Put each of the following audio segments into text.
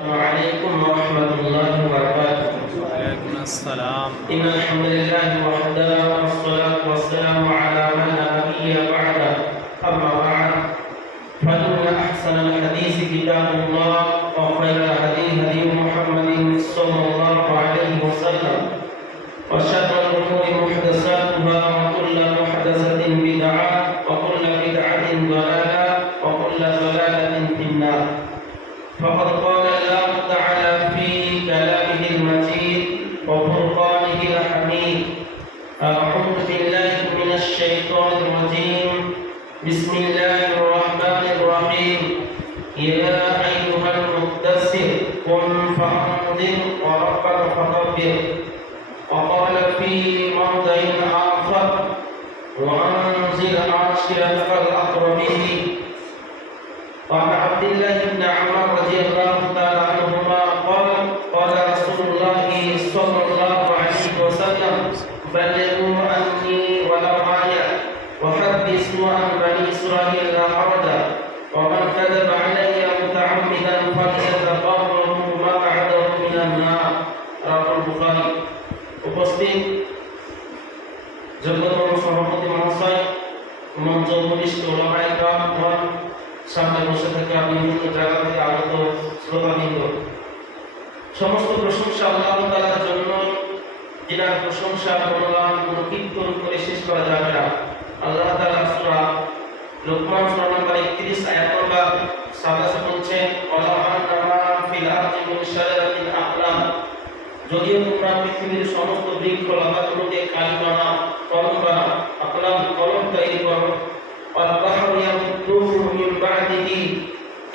عليكم ورحمة الله وبركاته. وعليكم السلام. إن الحمد لله وحده والصلاة والسلام على من لا نبي بعده. أما بعد فإن أحسن الحديث كتاب الله وخير الهدي هدي محمد صلى الله عليه وسلم وشر الأمور محدثاتها وكل محدثة بدعة وكل بدعة ضلالة وكل ضلالة في النار. فقد قال الله تعالى في كلامه المجيد وفرقانه الحميد: أعوذ بالله من الشيطان الرجيم. بسم الله الرحمن الرحيم. يا أيها المدثر قم فأنذر وربك فكبر. وقال في موضع آخر: وأنذر عاشرتك الأقربين. وعن عبد الله بن عمر رضي الله تعالى عنهما قال: قال رسول الله صلى الله عليه وسلم: بلغوا عني ولو آية وحدثوا عن بني إسرائيل لا حرج ومن كذب علي متعمدا فليتبرأ مقعده من النار. رواه البخاري. উপস্থিত জগৎ সভাপতি মহাশয়, মঞ্চ উপবিষ্ট ওলামায়ে কেরাম, সামনে বসে থাকা বিভিন্ন জায়গা থেকে আগত শ্রোতাবৃন্দ, সমস্ত প্রশংসা আল্লাহ তাআলার জন্য, যিনার প্রশংসা গুণগান কীর্তন করে শেষ করা যাবে না। আল্লাহ তাআলা সূরা লোকমান সূরা নম্বর 31 আয়াত নম্বর 7 বলছেন: ওয়ালা আন্নামা ফিল আরদি মিন শাজারাতিন আকলাম। যদিও তোমরা পৃথিবীর সমস্ত বৃক্ষ লতাগুলোকে কালি বানাও, কলম বানাও, আকলাম কলম তৈরি করো,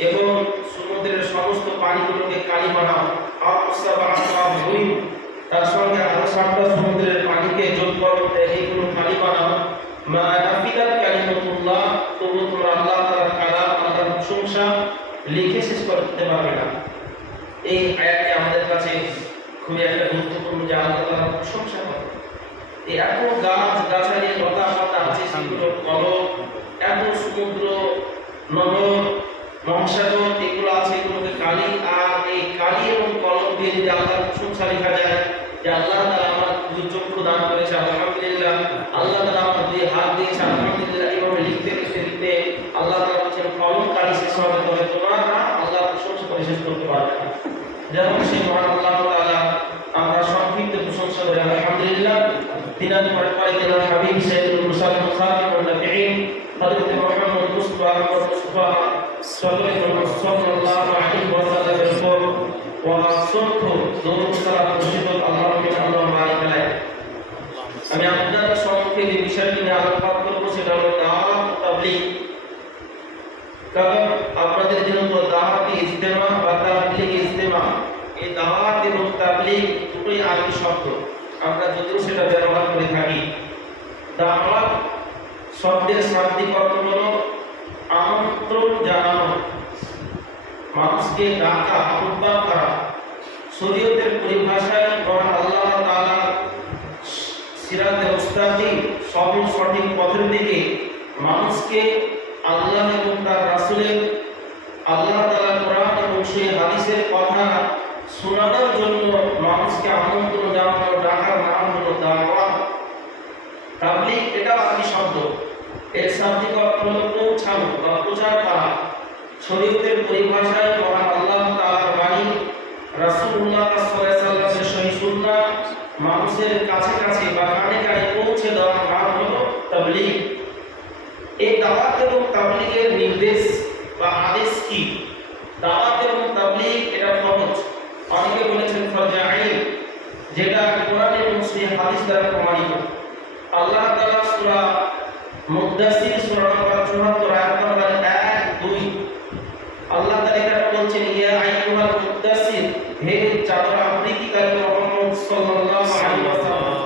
এবং সমুদ্রের সমস্ত পানিগুলোকে কালি বানাও, তার সঙ্গে আরো 7টা সমুদ্রের পানিকে যোগ করো, এইগুলো কালি বানাও। মা নাফিদাত কালিমাতুল্লাহ, তবু তোমরা আল্লাহ তাআলার কালাম, আল্লাহর প্রশংসা লিখে শেষ করতে পারবে না। এই আয়াতটি আমাদের কাছে খুবই একটা গুরুত্বপূর্ণ, যে আল্লাহ তাআলার প্রশংসা করে। এই এত গাছ গাছালি লতা পাতা আছে, সেগুলো কলম, এত সমুদ্র নহর মহাসাগর এগুলো আছে, এগুলোকে কালি, আর এই কালি এবং কলম দিয়ে যদি আল্লাহর প্রশংসা লেখা যায়, যে আল্লাহ তাআলা আমার দুই চক্ষু দান করেছে, আলহামদুলিল্লাহ, আল্লাহ তাআলা আমার দুই হাত দিয়েছে, আলহামদুলিল্লাহ, এইভাবে লিখতে লিখতে আল্লাহ তাআলা বলছেন কলম কালি শেষ হবে, তবে তোমরা আল্লাহর প্রশংসা করে শেষ করতে পারবে না। যেমন সেই মহান আল্লাহ তাআলা আমরা সংক্ষিপ্ত প্রশংসা করি আলহামদুলিল্লাহ। দিনাত পরে দিনার হাবিব সাইয়্যিদুল মুরসালিন খাতিমুন নবিয়্যিন হযরত মুহাম্মদ মুস্তাফা সাল্লাল্লাহু আলাইহি ওয়াসাল্লামের উপর অসংখ্য দরুদ সালাত বর্ষিত আল্লাহুম্মা বারিক আলাইহি। আমি আপনাদের সম্মুখে যে বিষয়টি নিয়ে আলোচনা করব সেটা হলো দাওয়াত ও তাবলীগ। কারণ আপনাদের জন্য তো দাওয়াতি ইজতেমা বা তাবলীগ ইজতেমা, এই দাওয়াত এবং তাবলীগ দুটোই আরবি শব্দ, আমরা যদিও সেটা ব্যবহার করে থাকি। দাওয়াত শব্দের শাব্দিক অর্থ হলো আমন্ত্রণ জানানো, মানুষকে ডাকা, আহ্বান করা। শরীয়তের পরিভাষায় মহান আল্লাহ তাআলা সিরাতে মুস্তাকিম, সঠিক পথের দিকে মানুষকে আল্লাহ এবং তার রাসূলের, আল্লাহ তাআলা কোরআন এবং সেই হাদিসের কথা শোনানোর জন্য মানুষকে আমন্ত্রণ জানানো, ডাকার নাম হলো দাওয়াত। তাবলীগ এটা আরবি শব্দ, এর শাব্দিক অর্থ হলো পৌঁছানো বা প্রচার করা। শরীয়তের পরিভাষায় মহান আল্লাহ তাআলার বাণী, রাসূলুল্লাহ সাল্লাল্লাহু আলাইহি ওয়াসাল্লামের সহিহ সুন্নাহ মানুষের কাছে কাছে বা কানে কানে পৌঁছে দেওয়ার নাম হলো তাবলীগ। এই দাওয়াত এবং তাবলীগের নির্দেশ বা আদেশ কি? দাওয়াত এবং তাবলীগ এটা ফরজ, অনেকে বলেছেন ফরজে আইন, যেটা কোরআন এবং সহিহ হাদিস দ্বারা প্রমাণিত। আল্লাহ তাআলা সূরা মুদ্দাসসির সূরা নম্বর 74 আয়াত নম্বর 1-2 আল্লাহ তাআলা এটা বলছেন: ইয়া আইয়ুহাল মুদ্দাসসির, হে চাদর আবৃতকারী মুহাম্মদ সাল্লাল্লাহু আলাইহি ওয়াসাল্লাম।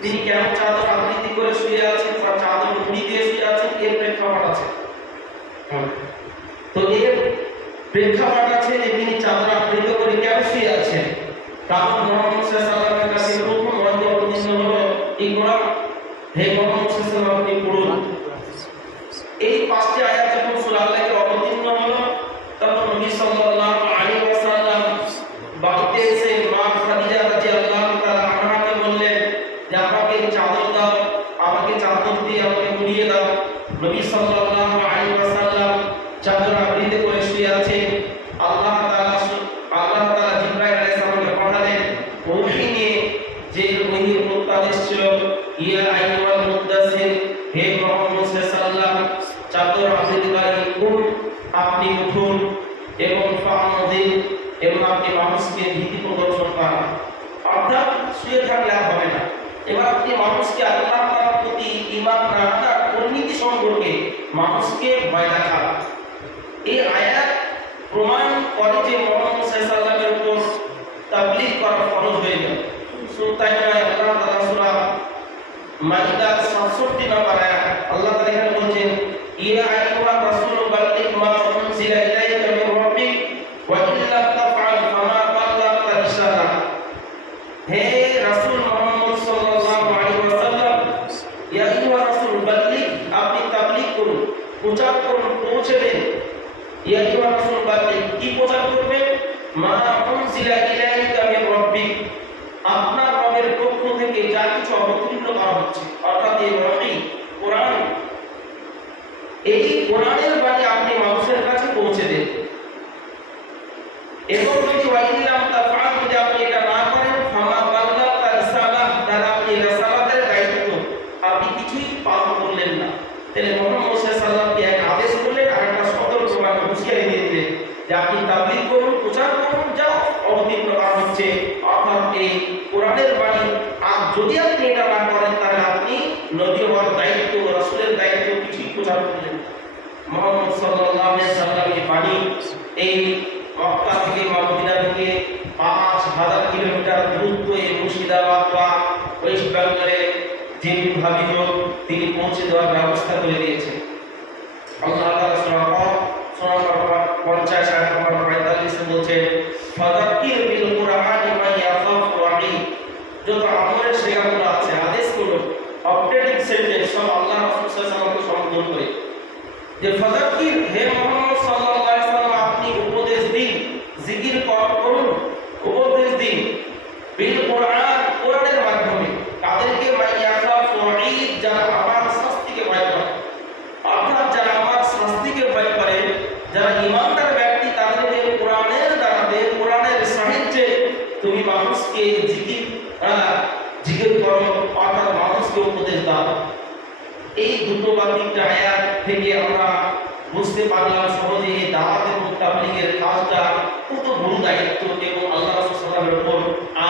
তিনি কেন চাদর আবৃত করে শুয়ে আছেন বা চাদর মুড়ি দিয়ে শুয়ে আছেন, এর প্রেক্ষাপট আছে। তো এর প্রেক্ষাপট আছে যে তিনি চাদর আবৃত করে কেন শুয়ে আছেন। কারণ মুহাম্মদ সাল্লাল্লাহু আলাইহি ওয়াসাল্লামের কাছে প্রথম ওয়াহী অবতীর্ণ হলো ইকরা, হে মুহাম্মদ সাল্লাল্লাহু আলাইহি ওয়াসাল্লাম আপনি পড়ুন। এই 5টি আয়াত যখন সূরা আল্লাহকে অবতীর্ণ হলো, তখন নবী সাল্লাল্লাহু আলাইহি ওয়াসাল্লাম আপনি মানুষকে ভীতি প্রদর্শন করেন, অর্থাৎ শুয়ে থাকলে আর হবে না। এবার আপনি মানুষকে আল্লাহ তাআলার প্রতি ঈমান না আনার পরিণতি সম্পর্কে মানুষকে ভয় দেখান। এই আয়াত প্রমাণ করে যে মুহাম্মদ সাল্লাল্লাহু আলাইহি ওয়াসাল্লামের উপর তাবলীগ করা ফরজ হয়ে গেল। তাই আল্লাহ তাআলা সূরা মাইদার 67 নম্বর আয়াত আল্লাহ তাআলা এখানে বলছেন, ইয়া আইয়ুহার রাসূল বাল্লিগ মা উনজিলা ইলাইকা মির রাব্বিক ওয়া ইল্লাম তাফআল ফামা বাল্লাগতা রিসালাহ। হে রাসূল মুহাম্মদ সাল্লাল্লাহু আলাইহি ওয়াসাল্লাম, ইয়া আইয়ুহার রাসূল বাল্লিগ, আপনি তাবলীগ করুন, প্রচার করুন, পৌঁছে দেন। ইয়া আইয়ুহার রাসূল বাল্লিগ, কি প্রচার করবেন? মা উনজিলা ইলাইকা মির রাব্বিক, আপনার রবের পক্ষ থেকে যা কিছু অবতীর্ণ করা হচ্ছে, অর্থাৎ এই ওহী কোরআন, এই কোরআনের বাণী আপনি মানুষের কাছে পৌঁছে দেন। এবং যদি ওয়াইলাম তাফআল, যদি আপনি এটা না করেন, ফামা বাল্লাগতা রিসালাহ, তাহলে আপনি রিসালাতের দায়িত্ব আপনি কিছুই পালন করলেন না। তাহলে মুহাম্মদ সাল্লাল্লাহু আলাইহি ওয়াসাল্লাম এক আদেশ করলেন আর একটা সতর্কবাণী হুঁশিয়ারি দিয়ে দিলেন যে আপনি তাবলীগ করুন, প্রচার করুন, যা অবতীর্ণ করা হচ্ছে, অর্থাৎ এই কোরআনের বাণী। আর যদি আপনি এটা না করেন তাহলে আপনি নবী হওয়ার দায়িত্ব, রাসূলের দায়িত্ব কিছুই প্রচার করলেন না। মুহাম্মদ সাল্লাল্লাহু আলাইহি ওয়াসাল্লামের বাণী এই মক্কা থেকে মদিনা থেকে 5000 কিলোমিটার দূরত্ব এই মুর্শিদাবাদ বা ওয়েস্ট বেঙ্গলে যে বিভাগীয় তিনি পৌঁছে দেওয়ার ব্যবস্থা করে দিয়েছেন। আল্লাহ তাআলা সূরা 50 আয়াত নম্বর 45 বলছেন, ফাযাক্কির বিল কুরআনি মান ইয়াখাফু ওয়াঈদ। যত আমলের শেখাগুলো আছে, আদেশগুলো, অপটেটিভ সেন্টেন্স সব আল্লাহ রাসূল সাল্লাল্লাহু আলাইহি ওয়াসাল্লামকে সম্বোধন করে যে ফাযাক্কির, হে মুহাম্মদ সাল্লাল্লাহু আলাইহি ওয়াসাল্লাম, আপনি উপদেশ দিন, জিকির করুন, উপদেশ দিন, বিল কুরআন, কোরআনের মাধ্যমে। তাদেরকে মান ইয়াখাফু ওয়াঈদ, যারা আমার শাস্তিকে ভয় করে, অর্থাৎ যারা আমার শাস্তিকে ভয় করে, যারা ঈমানদার ব্যক্তি, তাদেরকে কোরআনের দ্বারাতে, কোরআনের সাহায্যে তুমি মানুষকে জিকির করো, অর্থাৎ মানুষকে উপদেশ দাও। এই দুটো বা তিনটা আয়াত থেকে আমরা বুঝতে পারলাম সহজে এই দাওয়াত এবং তাবলীগের কাজটা কত বড় দায়িত্ব এবং আল্লাহ রাসূল সাল্লাল্লাহু আলাইহি ওয়াসাল্লামের উপর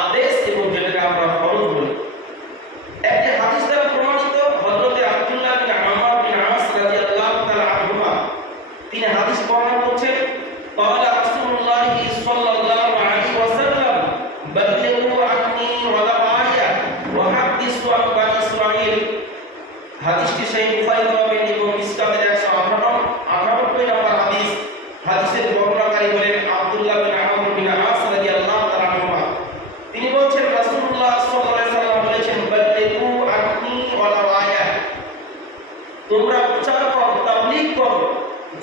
আদেশ, এবং যেটাকে আমরা ফরজ বলি। একটি হাদিস দ্বারা প্রমাণিত, হযরত আব্দুল্লাহ বিন আমর বিন আস রাদিয়াল্লাহু তাআলা আনহুমা তিনি হাদিস বর্ণনা করছেন, ক্বালা রাসূলুল্লাহি সাল্লাল্লাহু আলাইহি ওয়াসাল্লাম, বাল্লিগু আন্নী ওয়ালাউ আয়া ওয়া হাদিসু আন বানী ইসরাঈল। হাদিসটি সহিহ বুখারী এবং মিসকাতের 198 নম্বর হাদিস। হাদিসের বর্ণনাকারী হলেন আব্দুল্লাহ বিন আমর বিন আস রাদিয়াল্লাহু তাআলা আনহুমা। তিনি বলেছেন, রাসূলুল্লাহ সাল্লাল্লাহু আলাইহি ওয়াসাল্লাম বলেছেন, বাল্লিগু আন্নী ওয়ালাউ আয়া, তোমরা প্রচার করো, তাবলীগ করো,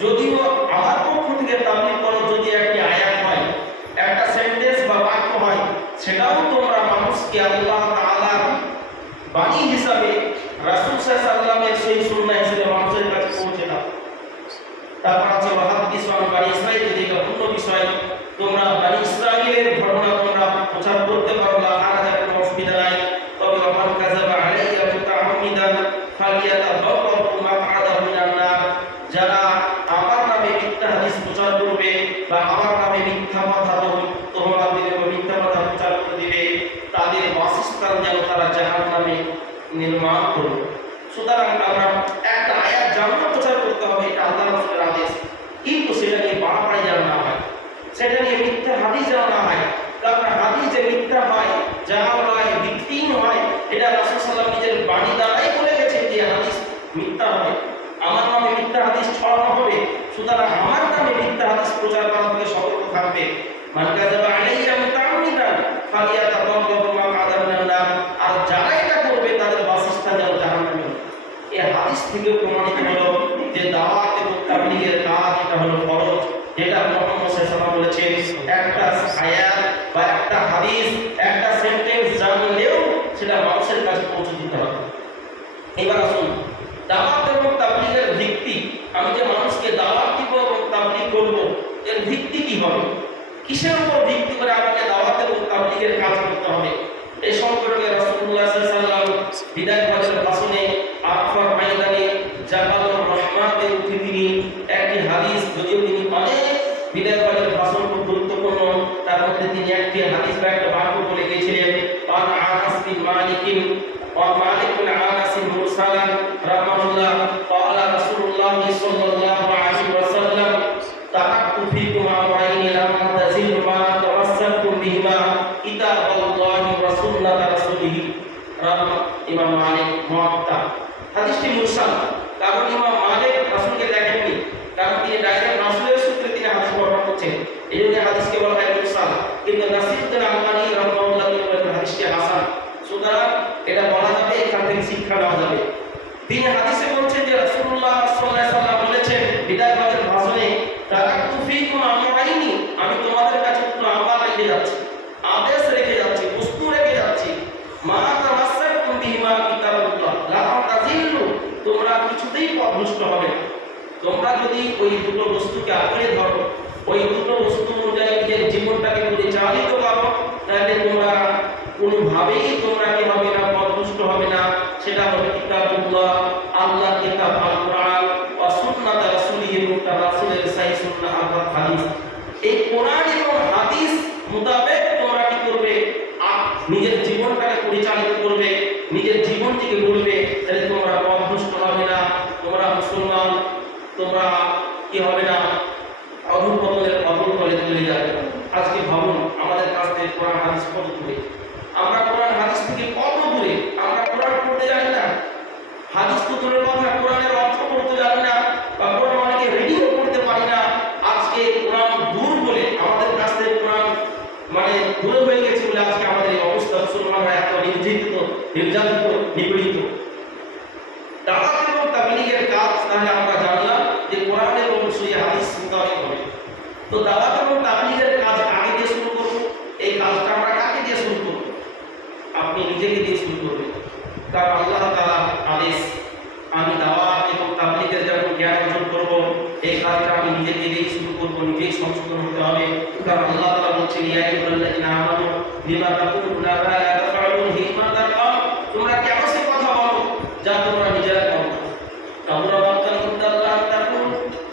যদিও আমার পক্ষ থেকে তাবলীগ করো, যদি একটি আয়াত হয়, একটা সেন্টেন্স বা বাক্য হয়, সেটাও তোমরা মানুষকে আল্লাহ তাআলার বাণী হিসাবে, রাসূল সাল্লাল্লাহু আলাইহি ওয়াসাল্লামের সেই সুন্নাহ হিসেবে মানুষের কাছে পৌঁছে দাও। তারপর আছে হাদিস আন বানী ইসরাঈল, যেটা অন্য বিষয়। তোমরা বানী ইসরাঈলের ঘটনা তোমরা প্রচার করতে পারো, লা হারাজা, কোনো অসুবিধা নাই। তবে মান কাযাবা আলাইয়া মুতাআম্মিদান ফালিয়াতাবাওয়াউ মাকআদাহু মিনান নার, যারা আমার নামে মিথ্যা হাদিস প্রচার করবে বা আমার নামে মিথ্যা কথা তোমরা দিলে মিথ্যা কথা প্রচার করে দিবে, তাদের বাসস্থান যেন তারা জাহান্নামে নির্মাণ করবে। সুতরাং আমরা একটা আয়াত জানলে প্রচার করতে হবে, এটা আল্লাহ রাসূলের আদেশ, কিন্তু সেটা নিয়ে বাড়াবাড়ি যেন না হয়, সেটা নিয়ে মিথ্যা হাদিস যেন না হয়। কারণ হাদিস যে মিথ্যা হয়, জাল হয়, ভিত্তিহীন হয়, এটা রাসূল সাল্লাল্লাহু আলাইহি ওয়াসাল্লাম নিজের বাণী দ্বারাই বলে গেছেন যে হাদিস মিথ্যা হবে, আমার নামে মিথ্যা হাদিস ছড়ানো হবে। সুতরাং আমার নামে মিথ্যা হাদিস প্রচার করা থেকে সতর্ক থাকবে। মান কাযাবা আলাইয়া মুতাআম্মিদান ফালিয়াতাবাওয়াউ মাকআদাহু মিনান নার, আর যারা এটা করবে তাদের বাসস্থান যেন জাহান্নামে। এই হাদিস থেকে প্রমাণিত হলো যে দাওয়াত এবং তাবলীগের কাজ এটা হলো ফরজ, যেটা মুহাম্মদ সাল্লাল্লাহু আলাইহি ওয়াসাল্লাম বলেছেন। একটা আয়াত বা একটা হাদিস, একটা সেন্টেন্স জানলেও সেটা মানুষের কাছে পৌঁছে দিতে হবে। এবার আসুন, দাওয়াত এবং তাবলীগের ভিত্তি, আমি যে মানুষকে দাওয়াত দিব এবং তাবলীগ করব, এর ভিত্তি কি হবে? কিসের উপর ভিত্তি করে আমাকে দাওয়াত এবং তাবলীগের কাজ করতে হবে? এই সম্পর্কে রাসূলুল্লাহ সাল্লাল্লাহু আলাইহি ওয়াসাল্লাম বিদায় হজের ভাষণে আরাফার ময়দানে জাবালুর রহমাতে উঠে তিনি একটি হাদিস, যদিও তিনি অনেক বিদায় হজের ভাষণ খুব গুরুত্বপূর্ণ, তার মধ্যে মধ্যে তিনি একটি হাদিস বা একটা বাক্য বলে গিয়েছিলেন, আন আনাস বিন মালিক ওয়া মালিক বিন আনাস মুরসালান রাহিমাহুল্লাহ ক্বালা রাসূলুল্লাহ সাল্লাল্লাহু আলাইহি ওয়াসাল্লাম তারাকতু ফীকুম আমরাইন লাম তাজিলু মা তামাসসাকতুম বিহিমা কিতাবাল্লাহি ওয়া সুন্নাত রাসূলিহি। ইমাম মালিক মুওয়াত্তা। হাদিসটি মুরসাল, কারণ ইমাম মালিক রাসূলকে দেখেননি, কারণ তিনি ডাইরেক্ট রাসূলের সূত্রে তিনি হাদিস বর্ণনা করছেন, এই জন্য হাদিসকে বলা হয় মুরসাল। কিন্তু নাসিরুদ্দিন আলবানী রাহিমাহুল্লাহ তিনি বলেন হাদিসটি হাসান। সুতরাং এটা বলা যাবে, এখান থেকে শিক্ষা নেওয়া যাবে। তিনি হাদিসে বলছেন যে রাসূলুল্লাহ সাল্লাল্লাহু আলাইহি ওয়াসাল্লাম বলেছেন বিদায় হজের ভাষণে, তারাকতু ফীকুম আমরাইনি, আমি তোমাদের কাছে দুটো আমল রেখে যাচ্ছি, আদেশ রেখে যাচ্ছি, বস্তু রেখে যাচ্ছি, মা তামাসসাকতুম বিহিমা কিতাবাল্লাহ লা তাজিল্লু, তোমরা কিছুতেই পথভ্রষ্ট হবে না। তোমরা যদি ওই দুটো বস্তুকে আঁকড়ে ধরো, ওই দুটো বস্তু অনুযায়ী নিজের জীবনটাকে পরিচালিত করো, তাহলে তোমরা কোনোভাবেই তোমরা কি হবে না, পথভ্রষ্ট হবে না। সেটা হবে কিতাবুল্লাহ, আল্লাহর কিতাব আল কোরআন, ওয়া সুন্নাত রাসূলিহি, তার রাসূলের সহিহ সুন্নাহ আল হাদিস। এই কোরআন এবং হাদিস মোতাবেক তোমরা কি করবে, নিজের জীবনটাকে পরিচালিত করবে, নিজের জীবন থেকে গড়বে, তাহলে তোমরা পথভ্রষ্ট হবে না, তোমরা মুসলমান, তোমরা কি হবে না, অধঃপতনের অটল তলে চলে যাবে। আজকে ভাবুন আমাদের কাছ থেকে কোরআন হাদিস কত দূরে, আমরা কোরআন হাদিস থেকে কত দূরে, আমরা কোরআন পড়তে জানি না, হাদিস তো দূরের কথা, কোরআনের অর্থ পড়তে জানি না, বা কোরআন অনেকে রিডিং করতে পারি না। আজকে কোরআন দূর বলে আমাদের কাছ থেকে কোরআন মানে দূরে হয়ে গেছে বলে আজকে আমাদের এই অবস্থা, মুসলমানরা এত নির্যাতিত, নিপীড়িত। দাওয়াত এবং তাবলীগের কাজ তাহলে আমরা জানলাম যে কোরআন এবং সহিহ হাদিস মোতাবেক হবে। তো দাওয়াত এবং তাবলীগের কাজ কাকে দিয়ে শুরু করব? এই কাজটা আমরা কাকে দিয়ে শুরু করব? আপনি নিজেকে দিয়ে শুরু করবেন, কারণ আল্লাহ তাআলা আদেশ, আমি দাওয়াত এবং তাবলীগের যখন জ্ঞান অর্জন করব, এই কাজটা আমি নিজেকে দিয়ে শুরু করব, নিজেই সংশোধন হতে হবে। কারণ আল্লাহ তাআলা বলছেন, ইয়া আইয়ুহাল্লাযীনা আমানু লিমা তাকুলুনা মা লা তাফআলুন, হে ঈমানদার, তোমরা কেন সে কথা বলো যা তোমরা নিজেরা করো না। কাবুরা মাকান ইনদাল্লাহ তাকুল,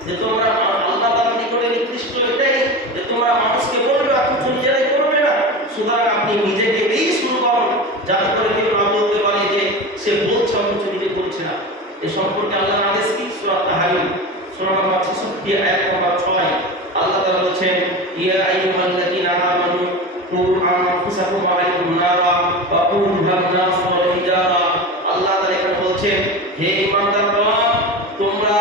যে তোমরা আল্লাহ তাআলার নিকটে নিকৃষ্ট এটাই যে তোমরা মানুষকে বলবে অথচ নিজেরাই করবে না। সুতরাং আপনি নিজেকে দিয়েই শুরু করুন, যাতে করে কেউ না বলতে পারে যে সে বলছে অথচ নিজে করছে না। এই সম্পর্কে আল্লাহর আদেশ কি? সূরা তাহরিম সূরা নম্বর 66 আয়াত নম্বর 6 আল্লাহ তাআলা বলেছেন, ইয়া আইয়ুহাল্লাযীনা আমানু কু আনফুসাকুম ওয়া আলাইকুম নারা ওয়া কুদুহান নাস ওয়াল হিজারা। আল্লাহ তাআলা এখানে বলছেন, হে ঈমানদারগণ, তোমরা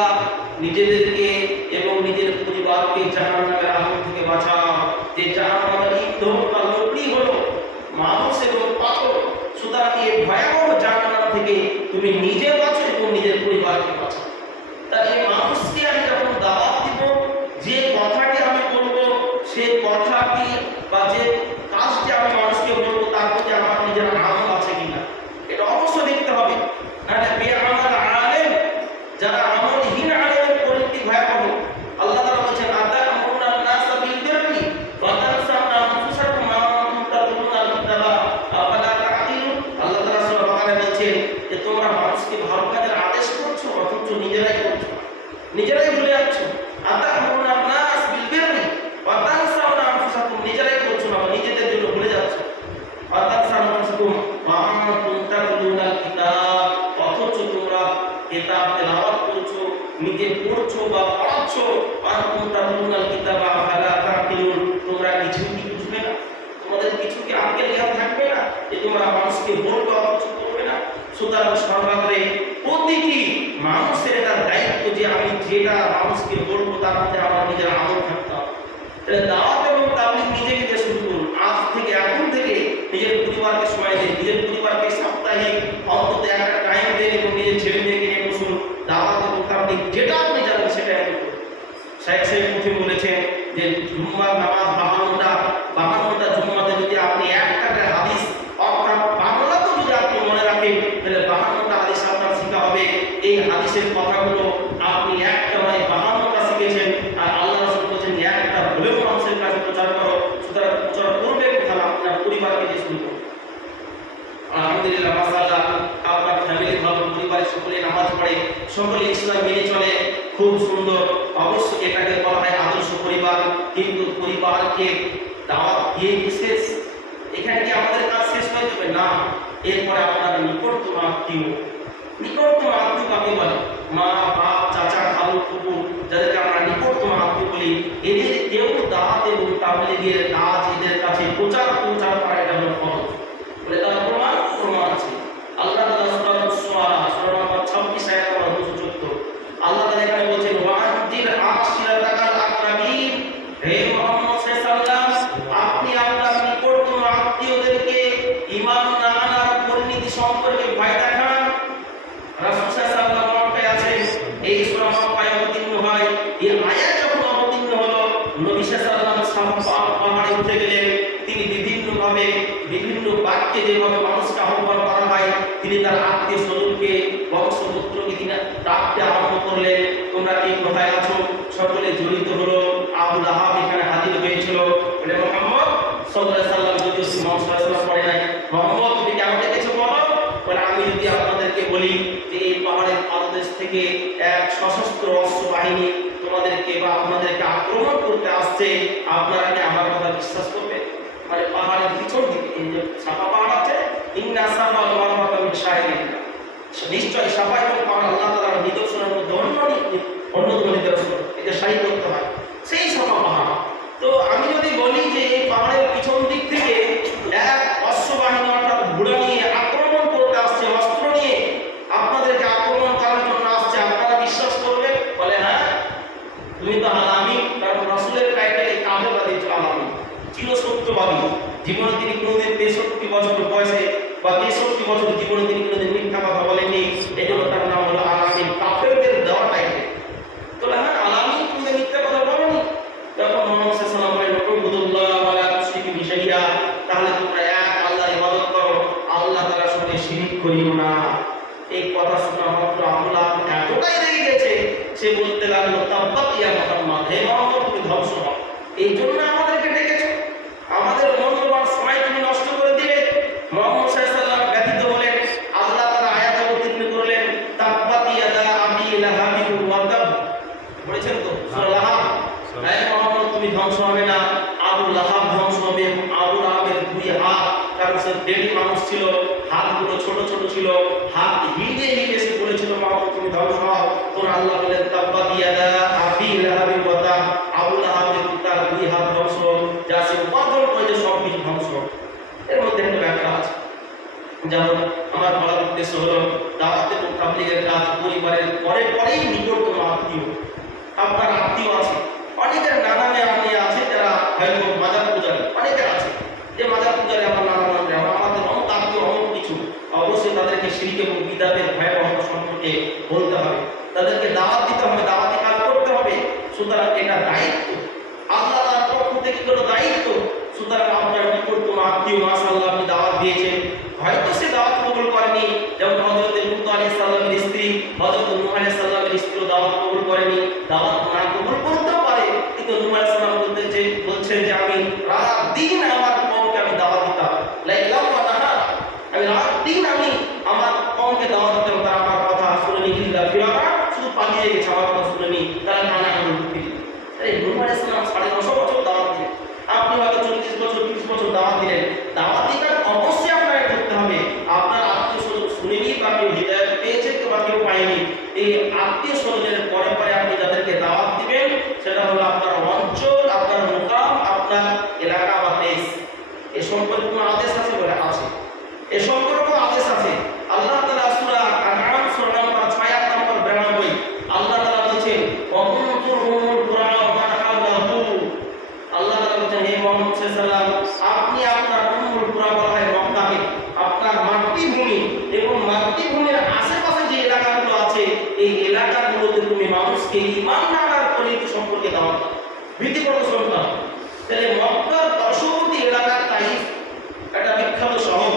নিজেদেরকে এবং নিজের পরিবারকে জাহান্নামের আগুন থেকে বাঁচাও, যে জাহান্নামের ইন্ধন বা লকড়ি হলো মানুষ এবং পাথর। সুতরাং এই ভয়াবহ জাহান্নাম থেকে তুমি নিজে বাঁচো এবং নিজের পরিবারকে বাঁচাও। তাহলে এই মানুষকে আমি যখন দাওয়াত দিব, যে কথাটি আমি বলবো, সে কথাটি বা যে কাজটি আমি মানুষকে বলবো, তার প্রতি আমার নিজের আমল আছে কিনা এটা অবশ্যই দেখতে হবে। নাহলে বেআমাল আলেম, যারা আমলহীন আলেমের পরিণতি ভয়াবহ। আল্লাহ তাআলা বলেছেন, আতা'মুরুনা আন-নাসা বিল বিররি ওয়া তানসাউনা আনফুসাকুম ওয়া আনতুম তাতলুনাল কিতাবা আফালা তা'কিলুন। আল্লাহ তাআলা সূরা বাকারায় বলছেন যে তোমরা মানুষকে ভালো কাজের আদেশ করছো অথচ নিজেরাই করছো, নিজেরাই ভুলে যাচ্ছ। আতা'মুরুনা আন-নাস বিল বিররি ওয়া তানসাউনা আনফুসাকুম, নিজেরাই করছো না, নিজেদের জন্য ভুলে যাচ্ছ। ওয়া তানসাউনা আনফুসাকুম ওয়া আনতুম তাতলুনাল কিতাব, অথচ তোমরা কিতাব তেলাওয়াত করছো, নিজে পড়ছো বা পড়াচ্ছো। আর তোমরা তাতলুনাল কিতাবা আফালা তা'কিলুন, তোমরা কিছু কি বুঝবে না? তোমাদের কিছু কি আক্কেল জ্ঞান থাকবে না যে তোমরা মানুষকে বলবে অথচ করবে না? সুতরাং সর্বাগ্রে প্রতিটি মানুষের এটা দায়িত্ব যে আমি যেটা মানুষকে বলবো তার মধ্যে আমার নিজের আমল থাকতে হবে। তাহলে দাওয়াত এবং তাবলীগ নিজেকে দিয়ে শুরু করুন। আজ থেকে, এখন থেকে নিজের পরিবারকে সময় দিন, নিজের পরিবারকে সাপ্তাহিক অন্তত একটা টাইম দেন এবং নিজের ছেলে মেয়েকে নিয়ে বসুন। দাওয়াত এবং তাবলীগ যেটা আপনি জানেন সেটা আপনি করুন। শাইখ সাহেব মুফতি বলেছেন যে জুম্মার নামাজ 52টা জুম্মাতে যদি আপনি একটা করে হাদিস অর্থাৎ বাংলাতেও যদি আপনি মনে রাখেন, তাহলে 52টা হাদিস আপনার শেখা হবে। এই হাদিসের কথাগুলো আপনি একটা নয় 52টা শিখেছেন। আর আল্লাহ রাসূল বলেছেন একটা হলেও মানুষের কাছে প্রচার করো। সুতরাং প্রচার করবে কোথায়? আপনার পরিবারকে দিয়ে শুরু করুন। আলহামদুলিল্লাহ, মাশাআল্লাহ, আপনার ফ্যামিলি ভালো, পরিবারের সকলে নামাজ পড়ে, সকলে ইসলাম মেনে চলে, খুব সুন্দর। অবশ্যই এটাকে বলা হয় আদর্শ পরিবার। কিন্তু পরিবারকে দাওয়াত দিয়ে শেষ, এখানে কি আমাদের কাজ শেষ হয়ে যাবে? না, এরপরে আপনার নিকটতম আত্মীয়, নিকটতম আত্মীয় কাকে বলে? মা, বাপ, চাচা, খালু, ফুফু, যাদেরকে আমরা নিকটতম আত্মীয় বলি, এদেরকেও দাওয়াত এবং তাবলীগের কাজ এদের কাছে প্রচার করা, এটা হলো ফরজ। বলে তার প্রমাণ আছে। আল্লাহ তাআলা সূরা আশ-শুআরা সূরা নম্বর 26 আয়াত নম্বর 214, আল্লাহ তাআলা এখানে বলেছেন ওয়ানজির আশিরাতাকাল আকরাবিন, হে মুহাম্মদ সাল্লাল্লাহু আলাইহি ওয়াসাল্লাম, আপনি আপনার নিকটতম আত্মীয়দেরকে ঈমান না আনার পরিণতি সম্পর্কে ভয় দেখান। রাসূল সাল্লাল্লাহু আলাইহি ওয়াসাল্লাম আছেন, এই সূরা মক্কায় অবতীর্ণ হয়। এই আয়াত যখন অবতীর্ণ হলো, নবী সাল্লাল্লাহু আলাইহি ওয়াসাল্লাম পাহাড়ে উঠে গেলেন। তিনি বিভিন্নভাবে বিভিন্ন বাক্যে যেভাবে মানুষকে আহ্বান করা হয়, তিনি তার আত্মীয় স্বজনকে, বংশপুত্রকে তিনি ডাকতে আরম্ভ করলেন। তোমরা কি কোথায় আছো? সকলে জড়িত হলো। আবু লাহাব এখানে হাজির হয়েছিল। বলে মুহাম্মদ সাল্লাল্লাহু আলাইহি ওয়াসাল্লাম, যদি মুহাম্মদ সাল্লাল্লাহু আলাইহি ওয়াসাল্লাম পড়ে নাই, মুহাম্মদ তুমি কেমন ডেকেছো বলো? বলে আমি যদি আপনাদেরকে বলি যে এই পাহাড়ের পাদদেশ থেকে এক সশস্ত্র অস্ত্র বাহিনী তোমাদেরকে বা আপনাদেরকে আক্রমণ করতে আসছে, আপনারা কি আমার কথা বিশ্বাস করবে? মানে পাহাড়ের পিছন দিকে এই যে সাফা পাহাড় আছে, ইন্না সাফা ওয়াল মারওয়াতা মিন শাইরিল্লাহ, নিশ্চয় সাফা এবং পাহাড় আল্লাহ তাআলার নিদর্শনের মধ্যে অন্যতম নিদর্শন। এটা শাই করতে হয়, সেই সাফা পাহাড়। তো আমি যদি বলি যে এই পাহাড়ের পিছন দিক থেকে এক অশ্ব বাহিনী অর্থাৎ ঘোড়া নিয়ে আক্রমণ করতে আসছে, অস্ত্র নিয়ে আপনাদেরকে আক্রমণ করার জন্য আসছে, আপনারা বিশ্বাস করবে? বলে হ্যাঁ, তুমি তো আলামী, কারণ রাসূলের টাইটেল এই কাজে দিয়েছে আলামী, চিরসত্যবাদী। জীবনে তিনি কোনোদিন 63 বছর বয়সে বা 63 বছর জীবনে তিনি কোনোদিন মিথ্যা কথা বলেননি, এই জন্য তার নাম হলো আলামী, কাফেরদের দেওয়া টাইটেল। তো হ্যাঁ, আলামী, তুমি মিথ্যা কথা বলোনি। তখন মুহাম্মদ সাল্লাল্লাহু আলাইহি ওয়াসাল্লাম বলেন, উবুদুল্লাহ ওয়া লা তুশরিকু বিহি শাইআ, তাহলে তোমরা এক আল্লাহর ইবাদত করো, আল্লাহ তাআলার সঙ্গে শিরক করিও না। এই কথা শোনা মাত্র আবু লাহাব এতটাই রেগে গেছে, সে বলতে লাগলো, তাব্বাত ইয়া মুহাম্মদ, হে মুহাম্মদ তুমি ধ্বংস হও, এই জন্য আমাদেরকে ডেকেছো, আমাদের মূল্যবান সময় তুমি নষ্ট করে দিলে। মুহাম্মদ সাল্লাল্লাহু আলাইহি ওয়াসাল্লাম ব্যথিত হলেন। আল্লাহ তাআলা আয়াত অবতীর্ণ করলেন, তাব্বাত ইয়াদা আবি লাহাবিন ওয়া তাব, পড়েছেন তো সূরা লাহাব। হে মুহাম্মদ তুমি ধ্বংস হবে না, আবু লাহাব ধ্বংস হবে। আবু লাহাবের দুই হাত, কারণ সে দেবী মানুষ ছিল, হাতগুলো ছোট ছোট ছিল, হাত হিলে হিলে সে বলেছিল মুহাম্মদ তুমি ধ্বংস হও। তোর আল্লাহ বলেন তাব্বাত ইয়াদা আবি লাহাবিন ওয়া তাব, আবু লাহাবের তার দুই হাত ধ্বংস, যা সে উপার্জন করেছে সব কিছু ধ্বংস। এর মধ্যে একটা ব্যাখ্যা আছে। যেমন আমার বলার উদ্দেশ্য হলো দাওয়াত এবং তাবলীগের কাজ পরিবারের পরেই নিকটতম আত্মীয়। আপনার আত্মীয় আছে, অনেকের নানা নানি আছে যারা হয়তো মাজার পূজারী, অনেকের আছে যে মাজার পূজারী আমার নানা নানি, আমাদের অনেক আত্মীয় অনেক কিছু। অবশ্যই তাদেরকে শিরক এবং বিদআতের ভয়াবহ সম্পর্কে বলতে হবে, তাদেরকে দাওয়াত দিতে হবে, দাওয়াতি কাজ করতে হবে। সুতরাং এটা দায়িত্ব, আল্লাহ তাআলার পক্ষ থেকে কোনো দায়িত্ব। সুতরাং আপনার নিকটতম আত্মীয় মাশাআল্লাহ আপনি দাওয়াত দিয়েছেন, হয়তো সে দাওয়াত কবুল করেনি, যেমন হযরত লূত আলাইহিস সালামের স্ত্রী, হযরত নূহ আলাইহিস সালামের স্ত্রীও দাওয়াত কবুল করেনি, দাওয়াত না কবুল করতেও পারে। কিন্তু নূহ আলাইহিস সালাম বলছেন যে আমি রাত দিন আমার কওমকে আমি দাওয়াত দিতাম, লাইলা ওয়া নাহার, আমি রাত দিন আমি আমার কওমকে দাওয়াত দিতাম, তারা আমার কথা শুনেনি, ইল্লা ফিরারা, শুধু পালিয়ে গেছে, আমার কথা শুনেনি, তারা কানা কানুন। আরে নূহ আলাইহিস সালাম 9.5 বছর দাওয়াত দিলেন, আপনি হয়তো 40 বছর 30 বছর দাওয়াত দিলেন। দাওয়াতি কাজ অবশ্যই আপনাকে করতে হবে। আপনার আত্মীয় স্বজন শুনেনি বা কেউ হিদায়াত পেয়েছে বা কেউ পায়নি, এই আত্মীয় স্বজনের পরে পরে আপনি যাদেরকে দাওয়াত দিবেন সেটা হলো আপনার অঞ্চল, আপনার মুকাম, আপনার এলাকা বা দেশ। এ সম্পর্কে কোনো আদেশ আছে? বলে আছে, এ সম্পর্কে আদেশ আছে। আল্লাহ তাআলা সূরা আনআম সূরা নম্বর 6 আয়াত নম্বর 92 আল্লাহ তাআলা বলেছেন, ওয়াকুনতুরুল কুরআন ওয়া তাহাল্লাহু, আল্লাহ তাআলা বলেছেন হে মুহাম্মদ সাল্লাল্লাহু আলাইহি ওয়াসাল্লাম, আপনি আপনার উম্মুল কুরা বলা হয় মক্কাকে, আপনার মাতৃভূমি এবং মাতৃভূমির আশেপাশে যে এলাকাগুলো আছে এই এলাকাগুলোতে তুমি মানুষকে ঈমান আনার পরিণতি সম্পর্কে দাওয়াত দাও, ভীতি প্রদর্শন করো। তাহলে মক্কার পার্শ্ববর্তী এলাকার তাইফ একটা বিখ্যাত শহর।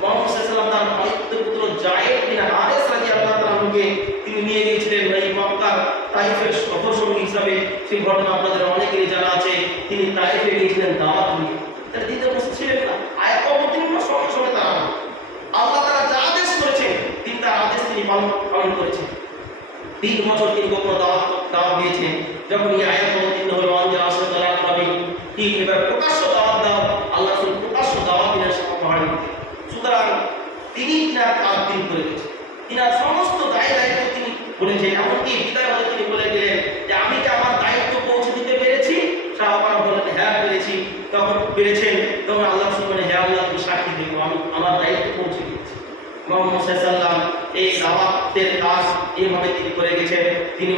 মুহাম্মদ সাল্লাল্লাহু আলাইহি ওয়াসাল্লাম তার পবিত্র পুত্র যায়েদ বিন হারেস রাদিয়াল্লাহু তাআলা আনহুকে তিনি নিয়ে গিয়েছিলেন এই মক্কার তাইফের সফরসঙ্গী হিসাবে। সেই ঘটনা আপনাদের অনেকেরই জানা আছে। তিনি তাইফে গিয়েছিলেন দাওয়াত নিয়ে, তারা দিতে বসেছিলেন না। আয়াত অবতীর্ণ সঙ্গে সঙ্গে তারা আল্লাহ তাআলা যা আদেশ করেছেন তিনি তার আদেশ তিনি পালন করেছেন। 3 বছর তিনি কখনো দাওয়াত দিয়েছেন। যখন এই আয়াত অবতীর্ণ হলো, আনজা আসরাতাল আকরাবিন, কি এবার প্রকাশ্য দাওয়াত দাও, মাটিতে। সুতরাং তিনি তার কাজ তিনি করে গেছেন, তিনার সমস্ত দায়িত্ব তিনি বলেছেন। এমনকি বিদায় হলে তিনি বলে গেলেন যে আমি কি আমার দায়িত্ব পৌঁছে দিতে পেরেছি? সাহাবারা বললেন হ্যাঁ পেরেছি। তখন পেরেছেন, তখন আল্লাহ বলেন হ্যাঁ আল্লাহ তুমি সাক্ষী দেবো আমি আমার দায়িত্ব পৌঁছে দিয়েছি। মুহাম্মদ সাল্লাল্লাহু আলাইহি ওয়াসাল্লাম এই দাওয়াতের কাজ এইভাবে তিনি করে গেছেন। তিনি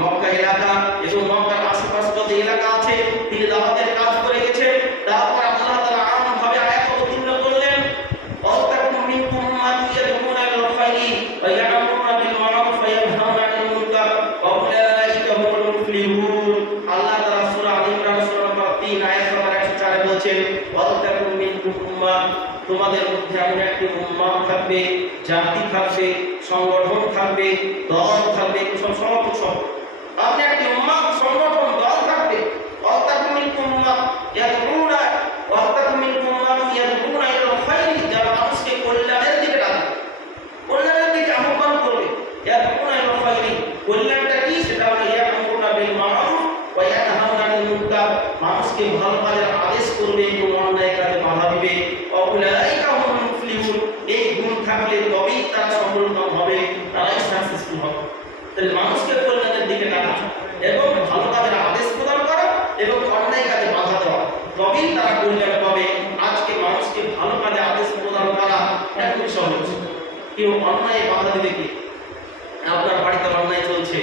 মক্কা এলাকা এবং মক্কার আশেপাশে যত এলাকা আছে তিনি দাওয়াতের কাজ করে গেছেন। তারপর আল্লাহ তাআলা আমভাবে আয়াত অবতীর্ণ করলেন, ওয়াতাকুম মিনকুম উম্মাতুন ইয়াদউনা ইলাল খায়রি ওয়া ইয়া'মুরুনা বিল মা'রুফ ওয়া ইয়ানহাউনা আনিল মুনকার ওয়া উলাইকা হুমুল মুফলিহুন। আল্লাহ তাআলা সূরা আল ইমরান সূরা নম্বর 3 আয়াত নম্বর 104 বলেছেন, ওয়াতাকুম মিনকুম উম্মাহ, তোমাদের মধ্যে এমন একটি উম্মাহ থাকবে, জাতি থাকবে, সংগঠন থাকবে, দল থাকবে, সব আপনি একটি উম্মাহ সংগঠন দল থাকবে। ওয়াতাকুম মিনকুম উম্মাহ ইয়াদউনা ওয়াতাকুম মিনকুম উম্মাহ ইয়াদউনা ইলাল খায়রি, যারা মানুষকে কল্যাণের দিকে ডাকবে, কল্যাণের দিকে আহ্বান করবে। ইয়াদউনা ইলাল খায়রি, কল্যাণটা কি? সেটা হলো ইয়া'মুরুনা বিল মা'রুফ ওয়া ইয়ানহাউনা আনিল মুনকার, মানুষকে ভালো কাজের আদেশ করবে এবং অন্যায় কাজে বাধা দিবে। ওয়া উলাইকা হুমুল মুফলিহুন, এই গুণ থাকলে তবেই তারা সফলকাম হবে, তারাই সাকসেসফুল হবে। তাহলে মানুষকে কল্যাণের দিকে ডাকা এবং ভালো কাজের আদেশ প্রদান করা এবং অন্যায় কাজে বাধা দেওয়া, তবেই তারা কল্যাণ পাবে। আজকে মানুষকে ভালো কাজে আদেশ প্রদান করা একদম সহজ। কেউ অন্যায় বাধা দিবে কি? আপনার বাড়িতে অন্যায় চলছে,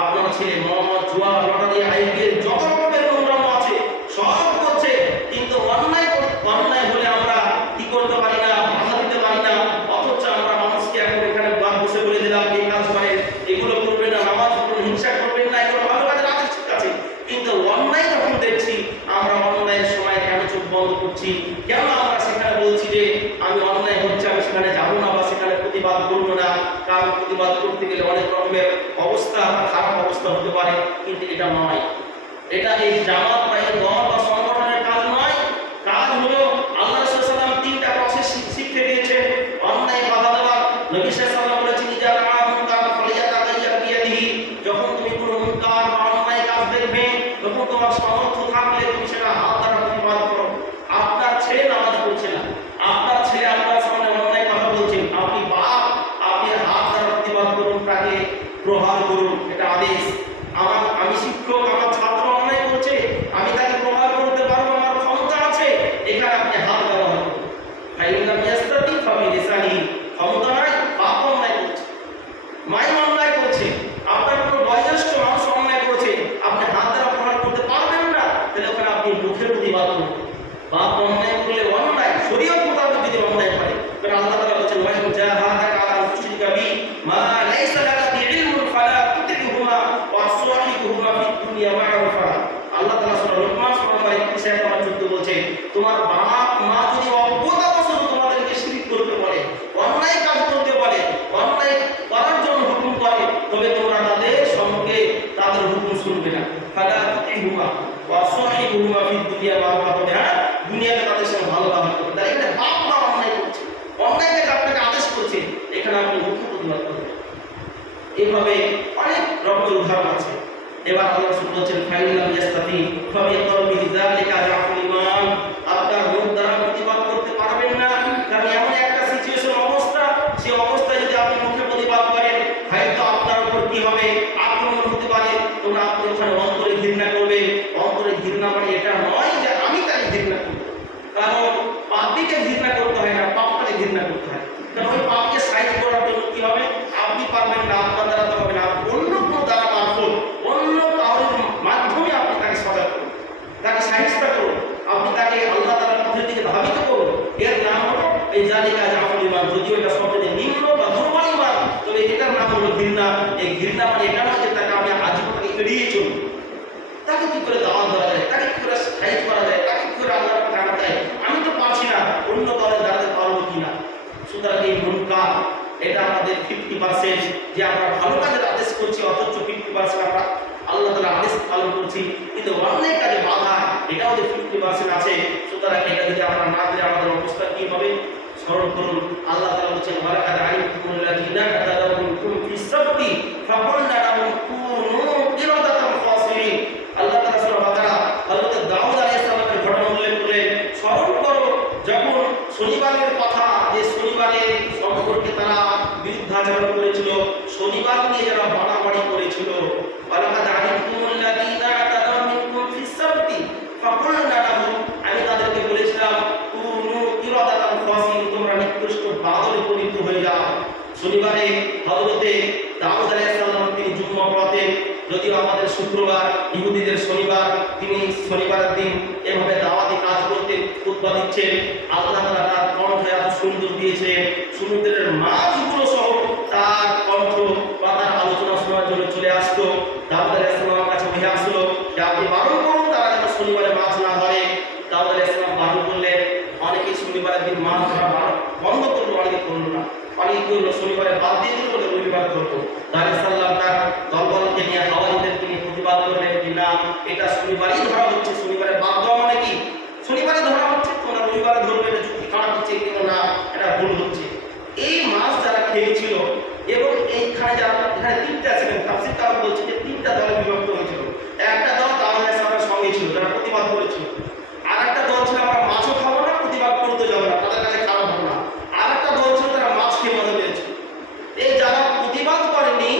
আপনার ছেলে মদ, জুয়া, লটারি, আইপিএল যত রকমের নোংরাম আছে সব করছে, কিন্তু অন্যায় হলে আমরা কি করতে পারি না? বাধা দিতে পারি না। অথচ আমরা মানুষকে এখন এখানে বসে বলে দিলাম এই কাজ করেন, এগুলো করবেন না, নামাজ পড়ুন, হিংসা করবেন না, এগুলো ভালো কাজের আদেশ আছে। কিন্তু অন্যায় যখন দেখছি আমরা অন্যায়ের সময় কেন চোখ বন্ধ করছি? কেন আমরা সেখানে বলছি যে আমি অন্যায় হচ্ছে আমি সেখানে যাবো না বা সেখানে প্রতিবাদ করবো না? কারণ প্রতিবাদ করতে গেলে অনেক রকমের অবস্থা, খারাপ অবস্থা হতে পারে, কিন্তু এটা নয়। এটা এই জামাত বা এই দল বা সংগঠনের কাজ নয়। কাজ হলো আল্লাহ রাসূল সাল্লাল্লাহু আলাইহি ওয়াসাল্লাম তিনটা প্রসেস শিখতে দিয়েছেন অন্যায় বাধা দেওয়ার। নবী সাল্লাল্লাহু আলাইহি ওয়াসাল্লাম বলেছেন ইজা রাআ মুনকার ফালিয়াতাগাইয়ার বিয়াদিহি, যখন তুমি কোনো মুনকার বা অন্যায় কাজ দেখবে তখন তোমার সামর্থ্য থাকলে তুমি সেটা হাত দ্বারা প্রতিবাদ করো। আপনার ছেলে নামাজ পড়ছে না, আপনার ছেলে আপনার সামনে অন্যায় কথা বলছে, আপনি বাপ, আপনি হাত দ্বারা প্রতিবাদ করুন, তাকে প্রহার করুন, এটা আদেশ। আমি শিক্ষক, আমার ছাত্র অন্যায় করছে, আমি তাকে প্রহার করতে পারবো, আমার ক্ষমতা আছে, এখানে আপনি হাত ব্যবহার করুন। ফাইল্লাম ইয়াস্তাতি ফাবিলিসানিহি, ক্ষমতা নাই, বাপ অন্যায় করছে, মাই অন্যায় করছে, আপনার কোনো বয়োজ্যেষ্ঠ মানুষ অন্যায় করছে, আপনি হাত দ্বারা প্রহার করতে পারবেন না, তাহলে ওখানে আপনি মুখে প্রতিবাদ করুন। বাপ অন্যায় করলে অন্যায়, শরীয়ত মোতাবেক যদি অন্যায় করে, কারণ আল্লাহ তাআলা বলেছেন ওয়া ইন জাহাদাকা আলা তুশরিকা বি মা লাইসা লাকা বিহি ইলমুন ফালা তুতি'হুমা ওয়া সাহিবহুমা ফিদ দুনিয়া মা'রুফা। আল্লাহ তাআলা সূরা লুকমান সূরা নম্বর 31 আয়াত নম্বর 14 বলছেন, তোমার বাপ মা যদি অজ্ঞতাবশত তোমাদেরকে শিরক করতে বলে, অন্যায় কাজ করতে বলে, অন্যায় করার জন্য হুকুম করে, তবে তোমরা তাদের সঙ্গে তাদের হুকুম শুনবে না। ফালা তুতি'হুমা ওয়া সাহিবহুমা ফিদ দুনিয়া মা'রুফা, হ্যাঁ দুনিয়াতে তাদের সঙ্গে ভালো ব্যবহার করবে। তাই এখানে বাপ মা অন্যায় করছে, অন্যায় কাজ আপনাকে আদেশ করছে, এখানে আপনি মুখে প্রতিবাদ করবেন। এইভাবে অনেক রকমের উদাহরণ আছে। এবার আল্লাহ রাসূল বলেছেন ফাইল্লাম ইয়াস্তাতি ফাবিকলবিহি যালিকা যাফুল ঈমান, আপনার মুখ দ্বারা প্রতিবাদ করতে পারবেন না, কারণ এমন একটা সিচুয়েশন অবস্থা, সেই অবস্থায় যদি আপনি মুখে প্রতিবাদ করেন হয়তো আপনার উপর কি হবে, আক্রমণ হতে পারে, তোমরা আপনি ওখানে অন্তরে ঘৃণা করবেন। অন্তরে ঘৃণা মানে এটা নয় যে আমি তাকে ঘৃণা করব, কারণ পাপীকে ঘৃণা করতে হয় না, পাপটাকে ঘৃণা করতে হয়। কারণ ওই পাপকে সাইজ করার জন্য কি হবে, আপনি পারবেন না, আপনার দ্বারা তো হবে না, অন্য কোনো দ্বারা মারফত, অন্য কারোর মাধ্যমে আপনি তাকে সজাগ করুন, তাকে সাহিস্তা করুন, আপনি তাকে আল্লাহ তাআলার পথের দিকে ধাবিত করুন। এর নাম হলো এই জালিকা যাফুল ঈমান। যদিও এটা সবচেয়ে নিম্ন বা দুর্বল ঈমান, তবে এটার নাম হলো ঘৃণা। এই ঘৃণা মানে এটা নয় যে তাকে আমি আজীবন এড়িয়ে চলব। তাকে কি করে দাওয়াত দেওয়া যায়, তাকে কি করে সাইজ করা যায়, তাকে কি করে আল্লাহর পথে আনা যায়, আমি তো পারছি না, অন্য কারণে দাঁড়াতে পারবো কিনা। সুতরাং এই মুনকার এটা আমাদের 50% যে আমরা ভালো কাজের আদেশ করছি, অথচ 50% আমরা আল্লাহ তাআলার আদেশ পালন করছি, কিন্তু অন্যায় কাজে বাধা এটাও যে 50% আছে। সুতরাং এটা যদি আমরা না দিলে আমাদের অবস্থা কি হবে স্মরণ করুন। আল্লাহ তাআলা বলেছেন ওয়ালাকাদ আলিমতুল্লাযীনা কাতালাবুকুম ফিস-সাবতি ফাকুলনা লাহুম কুনু কিরাদাতান খাসিরিন। আল্লাহ তাআলা সূরা বাকারা হযরত দাউদ আলাইহিস সালামের ঘটনা উল্লেখ করে স্মরণ করো, যখন শনিবারের কথা, যে শনিবারের সম্পর্কে তারা বিরুদ্ধাচরণ করেছিল, শনিবার নিয়ে যারা বাড়াবাড়ি করেছিল, ওয়ালাকাদ আলিমতুমুল্লাযীনা আ'তাদাউ মিনকুম ফিস-সাবতি ফাকুলনা লাহুম, আমি তাদেরকে বলেছিলাম কুনু কিরাদাতান খাসিন, তোমরা নিকৃষ্ট বাদরে পরিণত হয়ে যাও। শনিবারে হযরতে দাউদ আলাইহিস সালাম তিনি জুম্মা পড়াতেন, যদিও আমাদের শুক্রবার, ইহুদিদের শনিবার, তিনি শনিবারের দিন এভাবে দাওয়াতি কাজ করতে খুতবা দিচ্ছেন। আল্লাহ তাআলা তার কণ্ঠ এত সুন্দর দিয়েছেন, সমুদ্রের মাছগুলো সহ তার কণ্ঠ বা তার আলোচনা শোনার জন্য চলে আসতো। দাউদ আলাইহিস সালামের কাছে উঠে আসলো যে আপনি বারণ করুন তারা যেন শনিবারে মাছ না ধরে। দাউদ আলাইহিস সালাম বারণ করলেন, অনেকে শনিবারের দিন মাছ ধরা বন্ধ করলো, অনেকে করলো না, অনেকে করলো শনিবারে বাদ দিয়ে দিল, বলে রবিবার করতো। দাউদ আলাইহিস সালাম তার দলবলকে নিয়ে হাওয়ারিদেরকে নিয়ে প্রতিবাদ করলেন যে না, এটা শনিবারই ধরা হচ্ছে, শনিবারে বাদ দেওয়া মানে কি শনিবারে ধরা হচ্ছে, তোমরা রবিবারে ধরবে, এটা যুক্তি খারাপ হচ্ছে কিন্তু না, এটা ভুল হচ্ছে। এই মাছ যারা খেয়েছিল এবং এইখানে যারা এখানে তিনটা ছিলেন, তাফসীর কারক বলছে যে তিনটা দলে বিভক্ত হয়েছিল। একটা দল দাউদ আলাইহিস সালামের সঙ্গে ছিল, যারা প্রতিবাদ করেছিল। আর একটা দল ছিল আমরা মাছও খাবো না, প্রতিবাদ করতে যাবো না, তাদের কাছে খারাপ হবে না। আর একটা দল ছিল তারা মাছ খেয়ে মজা পেয়েছিল। এই যারা প্রতিবাদ করেনি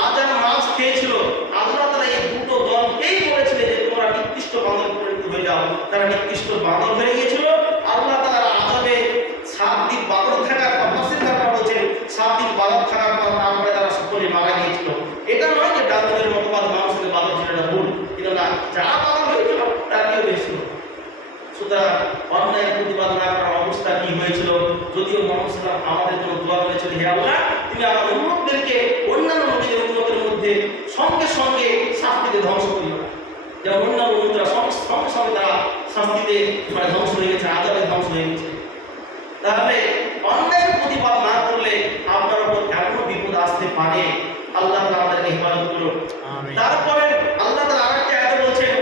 আর যারা মাছ খেয়েছিল, আল্লাহ তাআলা এই দুটো দলকেই বলেছিলেন যে তোমরা নিকৃষ্ট বাঁদর পরিণত হয়ে যাও। তারা নিকৃষ্ট বাঁদর হয়ে গিয়েছিল। আল্লাহ তাআলা আযাবে 7 দিন বাঁদর থাকার পর, তাফসীর কারকরা বলেছেন 7 দিন বাঁদর থাকার পর তারপরে তারা সকলে মারা গিয়েছিল। এটা নয় যে ডারউইনের মতবাদ মানুষের বাঁদর ছিল না, ভুল, কিন্তু না, যারা বাঁদর হয়েছিল তারা কেউ হয়েছিল। সুতরাং অন্যায়ের প্রতিবাদ না করার অবস্থা কি হয়েছিল? যদিও মুহাম্মদ সাল্লাল্লাহু আলাইহি ওয়াসাল্লাম আমাদের জন্য দোয়া করেছিল, হে আল্লাহ তুমি আমার উম্মতদেরকে অন্যান্য নবীদের উম্মতের মধ্যে সঙ্গে সঙ্গে শাস্তিতে ধ্বংস করিও না। যেমন অন্যান্য উম্মতরা সঙ্গে সঙ্গে তারা শাস্তিতে ধ্বংস হয়ে গেছে, আযাবে ধ্বংস হয়ে গেছে। তাহলে অন্যায়ের প্রতিবাদ না করলে আপনার উপর এমন বিপদ আসতে পারে। আল্লাহ তাআলা আমাদেরকে হেফাজত করুন। আমিন। তারপরে আল্লাহ তাআলা আরেকটা আয়াতে বলছেন,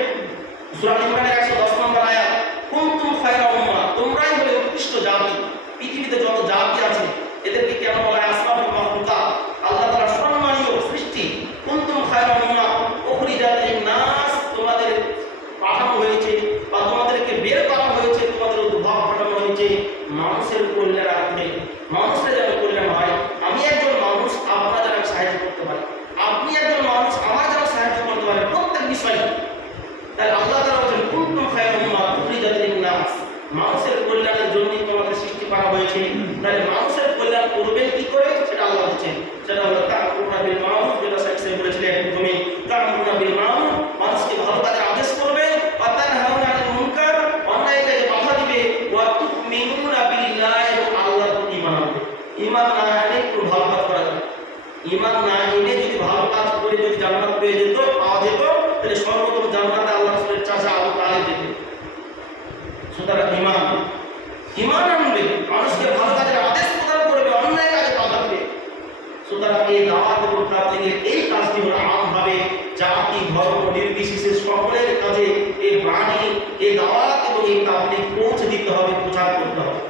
সূরা ইমরানের 110 নম্বর আয়াত, কুনতুম খায়রা উম্মাহ, তোমরাই হলে উৎকৃষ্ট জাতি। পৃথিবীতে যত জাতি আছে এদেরকে কেন বলা হয় আসরাফুল মাখলুকাত, আল্লাহ তাআলা সম্মানীয় সৃষ্টি। কুনতুম খায়রা উম্মাহ উখরিজাত লিন-নাস, তোমাদের পাঠানো হয়েছে বা তোমাদেরকে বের করা হয়েছে, তোমাদের উদ্ভব পাঠানো হয়েছে মানুষের কল্যাণার্থে, মানুষের যেন কল্যাণ হয়। আমি একজন মানুষ, আপনারা যেন সাহায্য করতে পারি, আপনি একজন মানুষ, আমার যেন সাহায্য করতে পারে প্রত্যেক বিষয়ে। তাই আল্লাহ তাআলা বলেন কুনতুম খায়রা উম্মাহ উখরিজাত লিন-নাস, মানুষের কল্যাণের জন্য তোমাদের সৃষ্টি করা হয়েছে। তাই মানুষের কল্যাণ করবেন কি করে সেটা আল্লাহ বলেছেন, সেটা হলো তা'মুরুনা বিল মা'রুফ, যেটা শেখ সাহেব বলেছিলেন প্রথমে, তা'মুরুনা বিল মা'রুফ, মানুষকে ভালো কাজের আদেশ করবে, ওয়া তানহাউনা আনিল মুনকার, অন্যায় কাজে বাধা দিবে, ওয়া তু'মিনুনা বিল্লাহি, এবং আল্লাহর প্রতি ঈমান আনবে। ঈমান না আনলে কোনো ভালো কাজ করা যাবে না। ঈমান না এনে যদি ভালো কাজ করে যদি জান্নাত পেয়ে যেত, পাওয়া যেত, তাহলে সর্বপ্রথম জান্নাতে আল্লাহ রাসূলের চাচা আবু তালেব যেতেন। সুতরাং ঈমান আনবে, মানুষকে ভালো কাজের আদেশ প্রদান করবে, অন্যায় কাজে বাধা দিবে। সুতরাং এই দাওয়াত এবং তাবলীগের এই কাজটি হলো আমভাবে জাতি ধর্ম নির্বিশেষে সকলের কাজে এই বাণী, এই দাওয়াত এবং এই তাবলীগ পৌঁছে দিতে হবে, প্রচার করতে হবে।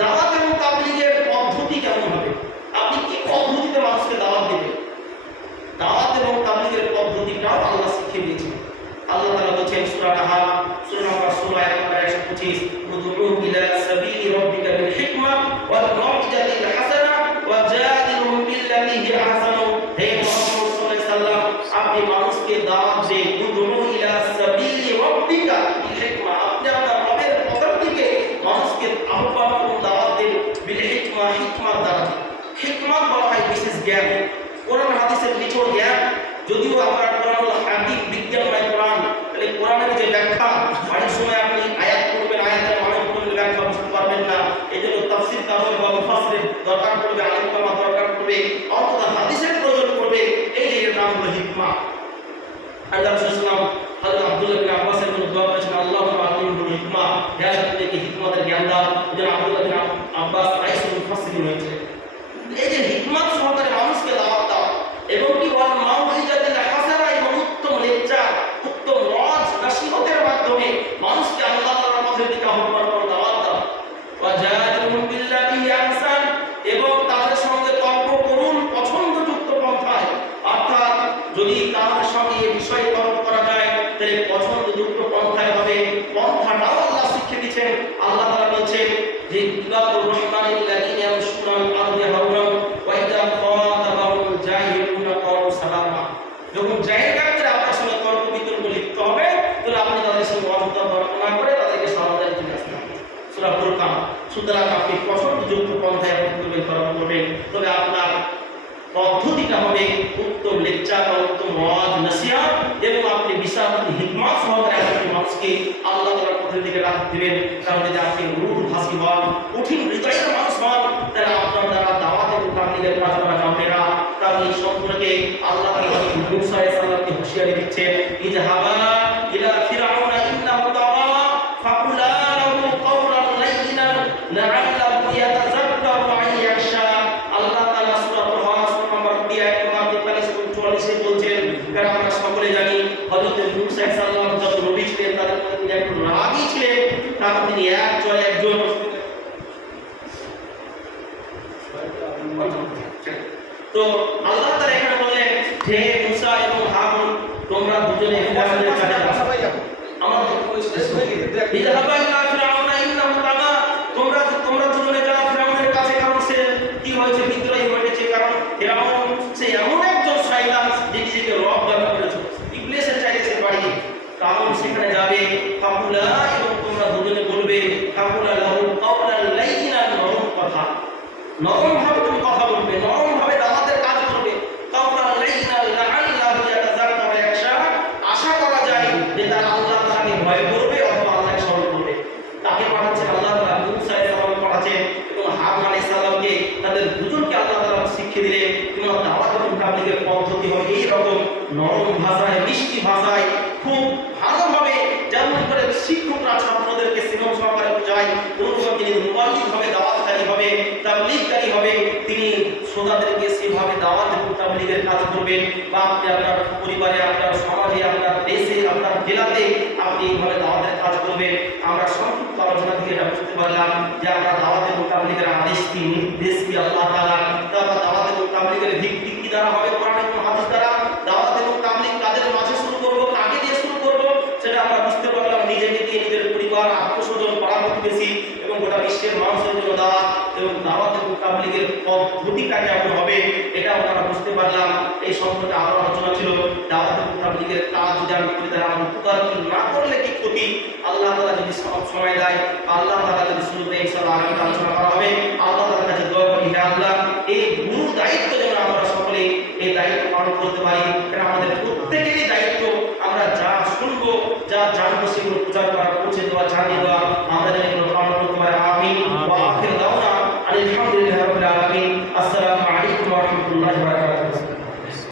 দাওয়াত এবং তাবলীগের পদ্ধতি কেমন হবে? আপনি কি পদ্ধতিতে মানুষকে দাওয়াত দেবেন? দাওয়াত এবং তাবলীগের পদ্ধতিটাও আল্লাহ শিখিয়ে দিয়েছেন। আল্লাহ তাআলা বলেছেন সূরা নাহাল সূরা নম্বর 16 আয়াত নম্বর 125, উদউ ইলা সাবিলি রাব্বিকা বিল হিকমা ওয়াল মাউইজাতিল হাসানা ওয়াজাদিলহুম বিল্লাতি হিয়া আহসানু। হে মুহাম্মদ সাল্লাল্লাহু আলাইহি সাল্লাম, আপনি মানুষকে দাওয়াত দেন, উদউ ইলা সাবিলি রাব্বিকা বিল হিকমা, আপনি আপনার রবের পথের দিকে মানুষকে আহ্বান করুন, দাওয়াত দেন, বিল হিকমা, হিকমাত দ্বারা। হিকমাত বলা হয় বিশেষ জ্ঞান, কোরআন হাদিসের নিছক জ্ঞান। যদিও আমরা কোরআন হাদিস বিজ্ঞানময় কোরআন, তাহলে কোরআনের যে ব্যাখ্যা, অনেক সময় আপনি আয়াত পড়বেন, আয়াতের মানে পড়বেন, ব্যাখ্যা বুঝতে পারবেন না। এজন্য তাফসীর কারক বা মুফাসসির দরকার পড়বে, আলেম ওলামা দরকার পড়বে, অথবা হাদিসের প্রয়োজন পড়বে। এই যে এর নাম হলো হিকমা। আল্লাহ রাসূল সাল্লাল্লাহু আলাইহি ওয়াসাল্লাম হযরত আব্দুল্লাহ বিন আব্বাসের জন্য দোয়া করেছেন, আল্লাহুম্মা আল্লিমহুল হিকমা, হে আল্লাহ তুমি একে হিকমতের জ্ঞান দাও। যেন আব্দুল্লাহ বিন আব্বাস আইসুল মুফাসসিরিন হয়েছে। এই যে হিকমত সহকারে মানুষকে দাওয়াত দাও এবং কি ওয়াল মাউইজাতিল হাসানা, এবং উত্তম লেকচার, উত্তম ওয়াজ নসিহতের মাধ্যমে মানুষকে আল্লাহ তাআলার পথের দিকে আহ্বান করো, দাওয়াত দাও। ওয়াজাদিলহুম বিল্লাতি হিয়া আহসান, এবং তাদের সঙ্গে তর্ক করুন পছন্দযুক্ত পন্থায়। অর্থাৎ যদি তাদের সঙ্গে এই বিষয়ে তর্ক করা যায় তাহলে পছন্দযুক্ত পন্থায় হবে। পন্থাটাও আল্লাহ শিখিয়ে দিয়েছেন। আল্লাহ তাআলা বলছেন যে ইবাদুর রহমানিল্লাযিনা ইয়ামশুনা আল-আরদি হাওনা ওয়া ইযা খাতাবাহুমুল জাহিলুনা ক্বালু সালামা। যখন জাহিল ব্যক্তিরা আপনার সঙ্গে তর্ক বিতর্ক লিপ্ত হবে, তাহলে আপনি তাদের সঙ্গে অযথা তর্ক না করে তাদেরকে সমাধান দিতে আসবেন। সূরা ফুরকান। সুতরাং আপনি পছন্দযুক্ত পন্থায় বক্তব্য করা করবেন, তবে আপনার পদ্ধতিটা হবে উত্তম লেকচার বা উত্তম ওয়াজ নসিহত, এবং আপনি বিশাল হিকমত সহকারে আপনি মানুষকে আল্লাহ তাআলার পথের দিকে রাখতে দিবেন। কারণ যদি আপনি রূঢ় ভাষী হন, কঠিন হৃদয়ের মানুষ হন, তাহলে আপনার দ্বারা দাওয়াত এবং তাবলীগের কাজ করা যাবে না। কারণ এই সম্পর্কে আল্লাহ তাআলা মুসা আলাইহিস সালামকে হুঁশিয়ারি দিচ্ছেন, ইযহাবা ইলা ফিরআউনা ইন্নাহু তাগা ফাকুলা লাহু কাওলান লাইয়িনান লাআল্লাহু ইয়াতাযাক্কারু আও ইয়াখশা। আল্লাহ তাআলা সূরা তাহা নম্বর 43-44 বলছেন, কারণ আমরা সকলে জানি হযরত মুসা আলাইহিস সালাম যত নবী ছিলেন তাদের মধ্যে তিনি একজন রাগী ছিলেন, তারপর তিনি একজন তো আল্লাহ তাআলা এখানে বললেন হে মুসা এবং হারুন, তোমরা দুজনে ফিরআউনের কাছে যাও। আমার ইযহাবা ইলা ফিরআউনা ইন্নাহু তাগা, তোমরা দুজনে যাও ফিরআউনের কাছে, কারণ সে কি হয়েছে, বিদ্রোহী হয়েছে। কারণ ফিরআউন সে এমন একজন শয়তান যে নিজেকে রব দাবি করেছে, ইবলিসের চাইতে সে বাড়িয়ে। কারণ সেখানে যাবে ফাকুলা, এবং তোমরা দুজনে বলবে ফাকুলা লাহু কাওলান লাইয়িনান, নরম কথা, নরম ভাবে তুমি কথা বলবে, নরম ভাবে দাওয়াতের কাজ করবে। কাওলান লাইয়িনান লাআল্লাহু ইয়াতাযাক্কারু ওয়া ইয়াখশা, আশা করা যায় যে তারা আল্লাহ তাআলাকে ভয় করবে অথবা আল্লাহকে স্মরণ করবে। তাকে পাঠাচ্ছেন আল্লাহ তাআলা, মুসা আলাইহিস সালাম পাঠাচ্ছেন এবং হারুন আলাইহিস সালামকে, তাদের দুজনকে আল্লাহ তাআলা শিখিয়ে দিলেন তোমার দাওয়াত এবং তাবলীগের পদ্ধতি হবে এই রকম নরম ভাষায়, মিষ্টি ভাষায়, খুব ভালোভাবে, যেমন করে শিক্ষকরা ছাত্রদেরকে স্নেহ সহকারে বোঝায়, ওরকম তিনি মুবাল্লিগ হবে, দাওয়াতকারী হবে, তাবলীগকারী হবে, তিনি শ্রোতাদেরকে সেভাবে দাওয়াত এবং তাবলীগের কাজ করবেন। বা আপনি আপনার পরিবারে, আপনার সমাজে, আপনার দেশে, আপনার জেলাতে আপনি এইভাবে দাওয়াতের কাজ করবেন। আমরা সংক্ষিপ্ত আলোচনা থেকে এটা বুঝতে পারলাম যে আমরা দাওয়াত এবং তাবলীগের আদেশ কি, নির্দেশ কি আল্লাহ তাআলা, তারপর দাওয়াত এবং তাবলীগের ভিত্তি কি দ্বারা হবে, কোরআন এবং হাদিস দ্বারা। দাওয়াত এবং তাবলীগ কাদের মাঝে শুরু করব, কাকে দিয়ে শুরু করব, সেটা আমরা বুঝতে পারলাম। নিজেকে দিয়ে, নিজের পরিবার, আত্মস্বজন, পাড়া প্রতিবেশী এবং গোটা বিশ্বের মানুষের জন্য দাওয়াত, এবং দাওয়াত এবং তাবলীগের পদ্ধতিটা কেমন হবে এটা আমরা বুঝতে পারলাম। এই সম্পর্কে আরো আলোচনা ছিল। দাওয়াত এবং তাবলীগের কাজ যদি আমি করি তাহলে আমার উপকার কি, না করলে কি ক্ষতি, আল্লাহ তাআলা যদি সব সময় দেয়, আল্লাহ তাআলা যদি শুরুতে ইনশাআল্লাহ আগামী আলোচনা করা হবে। আল্লাহ তাআলার কাছে দোয়া করি, হে আল্লাহ এই গুরু দায়িত্ব যেন আমরা সকলে এই দায়িত্ব পালন করতে পারি। কারণ আমাদের প্রত্যেকেরই দায়িত্ব আমরা যা শুনবো, যা জানবো সেগুলো প্রচার করা, পৌঁছে দেওয়া, জানিয়ে দেওয়া।